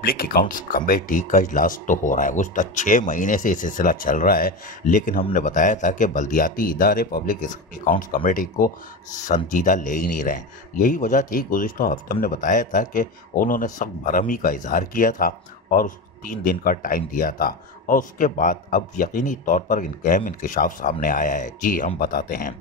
Public accounts committee का इजलास तो हो रहा है, वो 6 महीने से ये सिलसिला चल रहा है, लेकिन हमने बताया था कि बल्दियाती इदारे पब्लिक अकाउंट्स कमेटी को संजीदा ले ही नहीं रहे हैं। यही वजह थी, गुज़िश्ता हफ्ते हमने बताया था कि उन्होंने सख्त भरमी का इजहार किया था और 3 दिन का टाइम दिया था, और उसके बाद अब यकीनी तौर पर अहम इंकशाफ सामने आया है। जी हम बताते हैं।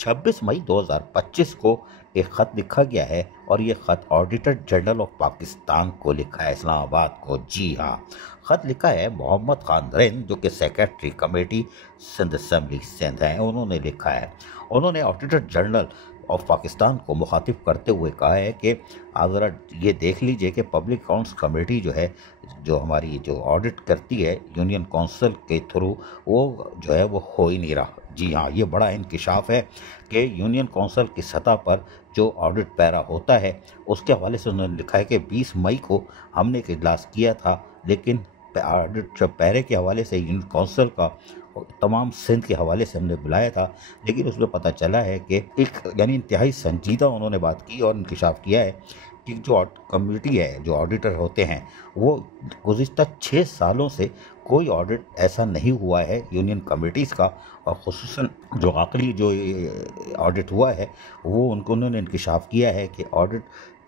26 मई 2025 को एक ख़त लिखा गया है, और ये ख़त ऑडिटर जनरल ऑफ पाकिस्तान को लिखा है, इस्लामाबाद को। जी हाँ, ख़त लिखा है मोहम्मद खान रैन, जो कि secretary committee Sindh assembly Sindh हैं, उन्होंने लिखा है। उन्होंने ऑडिटर जनरल ऑफ पाकिस्तान को मुखातिब करते हुए कहा है कि आप ज़रा ये देख लीजिए कि पब्लिक अकाउंट्स कमेटी जो है, जो हमारी जो ऑडिट करती है यूनियन काउंसिल के थ्रू, वो जो है वो हो ही नहीं रहा। जी हाँ, ये बड़ा इंकशाफ है कि यूनियन काउंसिल की सतह पर जो ऑडिट पैरा होता है, उसके हवाले से उन्होंने लिखा है कि 20 मई को हमने एक इजलास किया था, लेकिन ऑडिट पैरे के हवाले से यूनियन काउंसिल का तमाम सिंध के हवाले से हमने बुलाया था, लेकिन उसमें पता चला है कि एक यानी इंतहाई संजीदा उन्होंने बात की और इंकशाफ किया है कि जो कमेटी है, जो ऑडिटर होते हैं, वो गुज़िश्ता 6 सालों से कोई ऑडिट ऐसा नहीं हुआ है यूनियन कमेटीज़ का, और ख़ुसूसन जो आखिरी जो ऑडिट हुआ है वो उन्होंने इंकशाफ किया है कि ऑडिट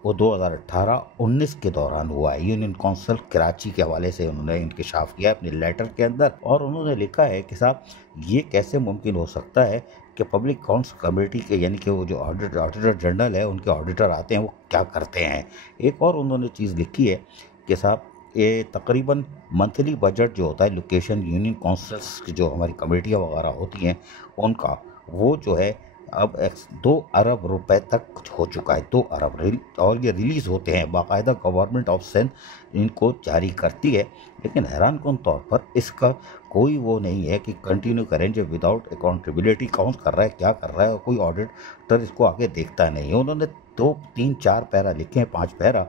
वो 2018-19 के दौरान हुआ है। यूनियन काउंसिल कराची के हवाले से उन्होंने इंकशाफ किया अपने लेटर के अंदर, और उन्होंने लिखा है कि साहब ये कैसे मुमकिन हो सकता है कि पब्लिक अकाउंट्स कमेटी के यानी कि वो जो ऑडिटर जनरल है, उनके ऑडिटर आते हैं, वो क्या करते हैं। एक और उन्होंने चीज़ लिखी है कि साहब ये तकरीबन मंथली बजट जो होता है लोकेशन यूनियन काउंसिल्स की जो हमारी कमेटियाँ वगैरह होती हैं उनका, वो जो है अब 2 अरब रुपए तक हो चुका है, 2 अरब, और ये रिलीज़ होते हैं बाकायदा। गवर्नमेंट ऑफ सिंध इनको जारी करती है, लेकिन हैरानकुन तौर पर इसका कोई वो नहीं है कि कंटिन्यू करें, जो विदाउट अकाउंटेबिलिटी कौन कर रहा है, क्या कर रहा है, और कोई ऑडिटर इसको आगे देखता नहीं है। उन्होंने 2, 3, 4 पैरा लिखे हैं, 5 पैरा,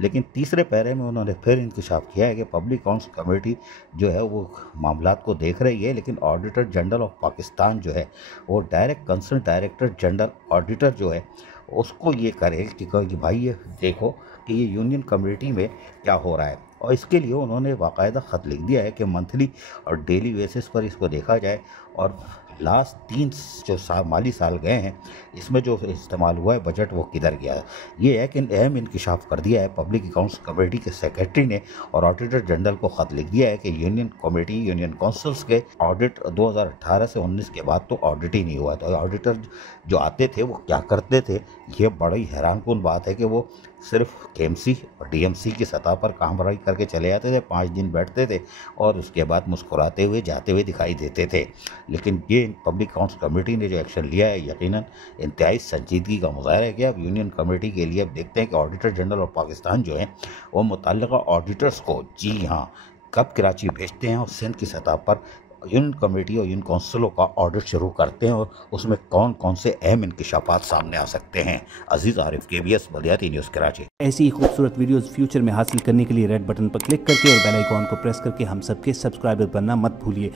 लेकिन तीसरे पैरे में उन्होंने फिर इंकशाफ किया है कि पब्लिक अकाउंट्स कमेटी जो है वो मामलात को देख रही है, लेकिन ऑडिटर जनरल ऑफ पाकिस्तान जो है वो direct concern director general auditor जो है उसको ये करे कि भाई ये देखो कि ये यूनियन कमेटी में क्या हो रहा है, और इसके लिए उन्होंने बाकायदा ख़त लिख दिया है कि मंथली और डेली बेसिस पर इसको देखा जाए, और लास्ट 3 जो माली साल गए हैं इसमें जो इस्तेमाल हुआ है बजट वो किधर गया है। ये है कि अहम इंकशाफ कर दिया है पब्लिक अकाउंट्स कमेटी के सेक्रेटरी ने, और ऑडिटर जनरल को ख़त लिख दिया है कि यूनियन कमेटी यूनियन काउंसिल्स के ऑडिट 2018 से 19 के बाद तो ऑडिट ही नहीं हुआ। तो ऑडिटर जो आते थे वो क्या करते थे, ये बड़ी हैरानकुन बात है कि वो सिर्फ केएमसी और डीएमसी की सतह पर काम करके चले जाते थे, 5 दिन बैठते थे और उसके बाद मुस्कुराते हुए जाते हुए दिखाई देते थे। लेकिन ये पब्लिक अकाउंट्स कमेटी ने जो एक्शन लिया है, यकीनन इंतहाई संजीदगी का मुजाहरा है कि अब यूनियन कमेटी के लिए अब देखते हैं कि ऑडिटर जनरल ऑफ पाकिस्तान जो है वो मुतल्लिका ऑडिटर्स को, जी हाँ, कब कराची भेजते हैं और सिंध की सतह पर यूनियन कमेटी और यूनियन काउंसिलों का ऑडिट शुरू करते हैं, और उसमें कौन कौन से अहम इंकशाफात सामने आ सकते हैं। अजीज़ आरिफ, KBS बल्दियाती न्यूज़ कराची। ऐसी ही खूबसूरत वीडियोस फ्यूचर में हासिल करने के लिए रेड बटन पर क्लिक करके और बेल आइकॉन को प्रेस करके हम सबके सब्सक्राइबर बनना मत भूलिए।